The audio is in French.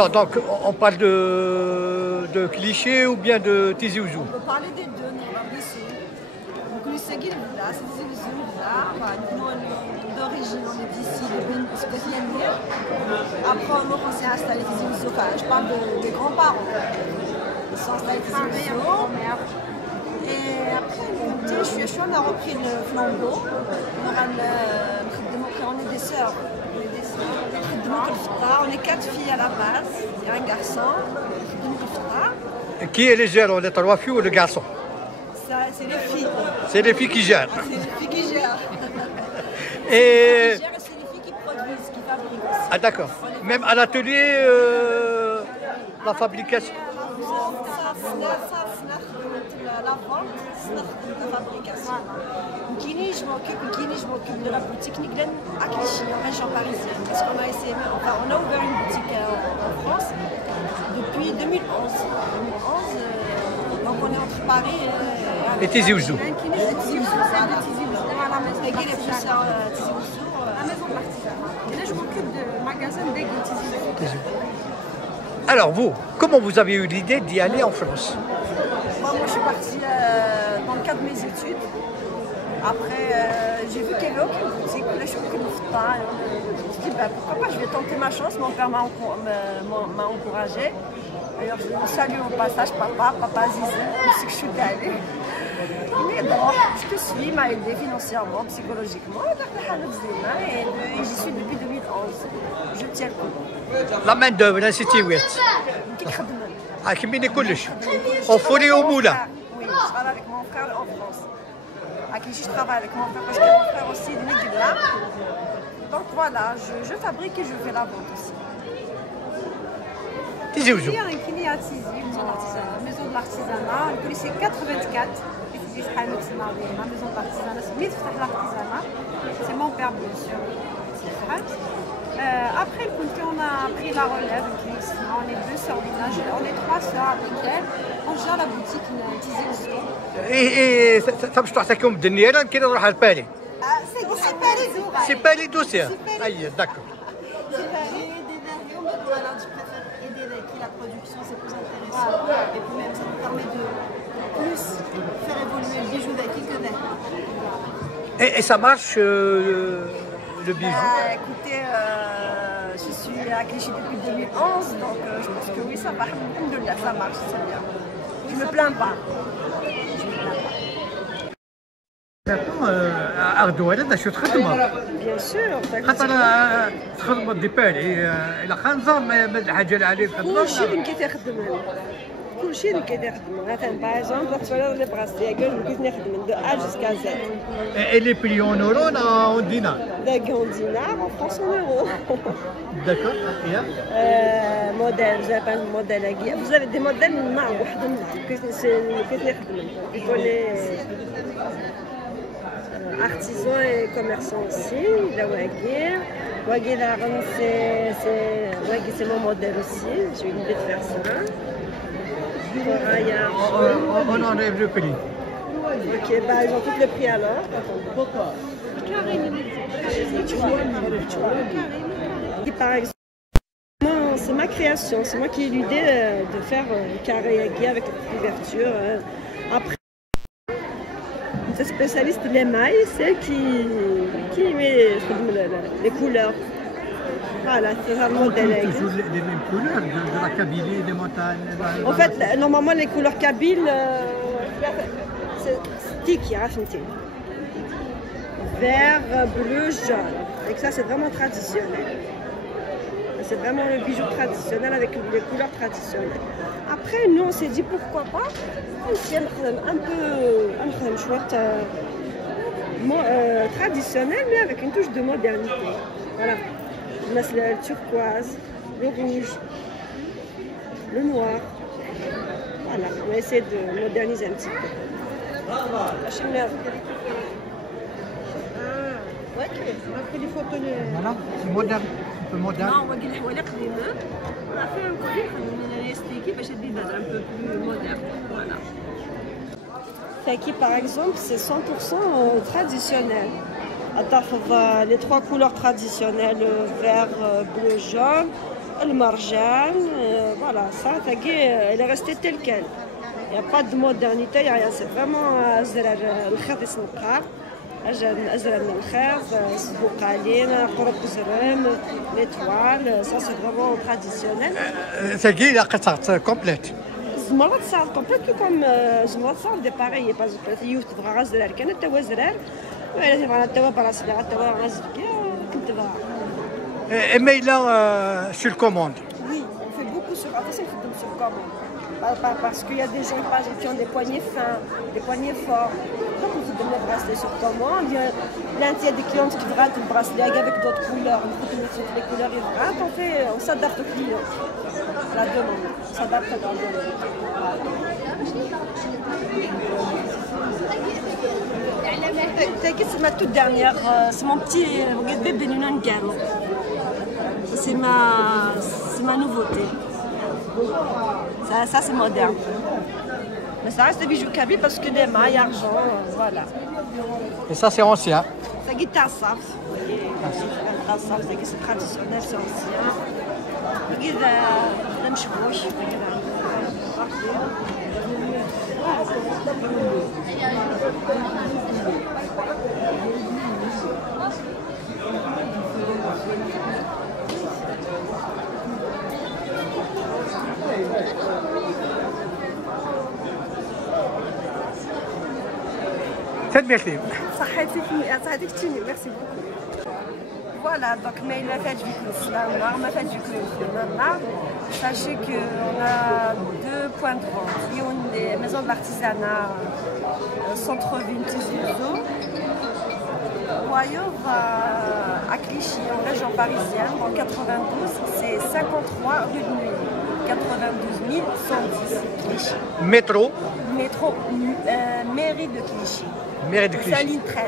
Alors, donc, on parle de clichés ou bien de Tizi Ouzou? On peut parler des deux, nous, on va blesser. Donc, le Seguil, là, c'est Tizi Ouzou, là. Nous, d'origine, on est d'ici, de Bethléem. Après, on s'est installé Tizi Ouzou. Enfin, je parle des grands-parents. Ils sont installés Tizi Ouzou. Et après, on a repris le flambeau. On est des sœurs. On est 4 filles à la base. Il y a un garçon. Qui est les gèrent? Les 3 filles ou le garçon? C'est les filles. C'est les filles qui gèrent. C'est les filles qui gèrent. Et... C'est les filles qui produisent, qui fabriquent aussi. Ah d'accord. Même à l'atelier, la fabrication. La vente, la fabrication. Je m'occupe de la boutique Niglen à Clichy, en région parisienne. Parce qu'on a essayé, enfin, on a ouvert une boutique en France depuis 2011. Donc on est entre Paris et Tizi Ouzou. La maison de l'artisanat. Et là, je m'occupe de magasin d'aigle Tizi Ouzou. Alors vous, comment vous avez eu l'idée d'y aller en France? Moi, je suis partie dans le cadre de mes études. Après, j'ai vu qu'il n'y avait aucune boutique. Là, je suis aucune pas. Je me suis dit, pourquoi pas, je vais tenter ma chance. Mon père m'a encouragée. D'ailleurs, je salue au passage papa Zizou, c'est que je suis allée. Mais bon, je te suis, il m'a aidé financièrement, psychologiquement. Et j'y suis depuis 2011. Je tiens le coup. La main d'œuvre, là, c'était où? Ah, qui mine كلش. On folie au moulin. Oui, je travaille avec mon frère en France. À Clichy, je travaille avec mon frère parce que mon frère aussi est né là. Donc voilà, je fabrique et je fais la vente aussi. Tizi Ouzou. Il y a un kiné à Tizi, maison de l'artisanat. Le policier 84. Ma maison de l'artisanat, c'est l'artisanat. C'est mon père, bien sûr. Après le comité, on a pris la relève. On est 2 sœurs du village, on est 3 sœurs avec elle. On gère la boutique Tizi Ouzou. Et ça باش تعطيكم الدنيا كي نروح على بالي. C'est pas les ouvriers. C'est pas les dossiers. Aïe, d'accord. C'est pas des versions, mais voilà, je préfère aider la production, c'est plus intéressant. Et puis même, ça nous permet de plus faire évoluer le bijou d'acquis que d'elle. Et ça marche le bijou? Écoutez, je suis à Clichy depuis 2011, donc je pense que oui, ça marche. Ça marche, c'est bien. Je ne me plains pas. أخذوا هذا شو تخدمها؟ Bien sûr. خاطر تخدم ديبالي إلى خنزة ما حاجة عليه الخدمة. كلشي اللي كيخدم كلشي اللي كيخدم. مثلا باغ اكزومبل وقت ولا لي براسي كنت نخدم دو A jusqu'à Z. Et les prix en euros ou en dinars? En dinars, en France en euros. D'accord. Modèle, vous avez pas de modèle à guider. Vous avez des modèles noirs, artisans et commerçants aussi. La Wagir. Wagir, c'est mon modèle aussi. J'ai eu l'idée de faire ça. On enlève le prix. Ok, bah ils ont tout le prix alors. Pourquoi? Par exemple, c'est ma création, c'est moi qui ai eu l'idée de faire carré aiguille avec la couverture. Après, c'est spécialiste de l'émail, c'est qui met les couleurs. Voilà, c'est un modèle. Toujours les mêmes couleurs de la Kabylie, des montagnes. En fait, normalement, les couleurs kabyles, c'est sticky, raffinité. Vert, bleu, jaune. Et ça, c'est vraiment traditionnel. C'est vraiment le bijou traditionnel avec les couleurs traditionnelles. Après, nous, on s'est dit pourquoi pas aussi un peu chouette, traditionnel, mais avec une touche de modernité. Voilà. On a le turquoise, le rouge, le noir. Voilà, on a essayé de moderniser un petit peu. La chaleur. Ouais, on a pris des photos. Voilà, c'est moderne, un peu moderne. Non, on va dire on a fait un collier un peu plus moderne. Voilà. Qui par exemple, c'est 100% traditionnel. Les 3 couleurs traditionnelles, vert, bleu, jaune. Le marjan, voilà, ça, il est resté tel quel. Il n'y a pas de modernité, il n'y a rien. C'est vraiment le khad isnqar, azrar الخاف, البقالين, قرب زرن, l'étoile, ça c'est vraiment traditionnel. تاكي لا قطعت كومبليت. زمرات صار كومبليت كوم زمرات صار دي باغي باز يوت تبغى غزرار كانت توا زرار ولا تبغى توا براسنا توا غزركي كنت تبغى. اما الا sur commande. Oui, on fait beaucoup sur commande. Parce qu'il y a des gens par exemple, qui ont des poignets fins, des poignets forts. Donc on fait des bracelets sur commande. Il y a des clientes qui grattent le bracelet avec d'autres couleurs. On peut mettre toutes les couleurs, ils grattent. On s'adapte aux clients. La demande. On s'adapte à la demande. C'est ma toute dernière. C'est mon petit bébé Nunangaro. C'est ma nouveauté. Ça c'est moderne. Mais ça reste des bijoux kabyles parce que des mailles, argent, voilà. Et ça c'est ancien. C'est guitare saf. C'est traditionnel, c'est ancien. تدميرتي صحتك تشيني ميرسي بوكو. Voilà, donc mais il a fait du Islam, on a fait du Sachez qu'on a 2 points de vente. Il y a des maisons de l'artisanat, centre-ville, Tizi-Ouzou. Royaume à Clichy, en région parisienne, en 92, c'est 53 rue de Neuilly. 92 110 Clichy. Métro. Métro, mairie de Clichy. Mairie de Clichy. C'est la ligne 13.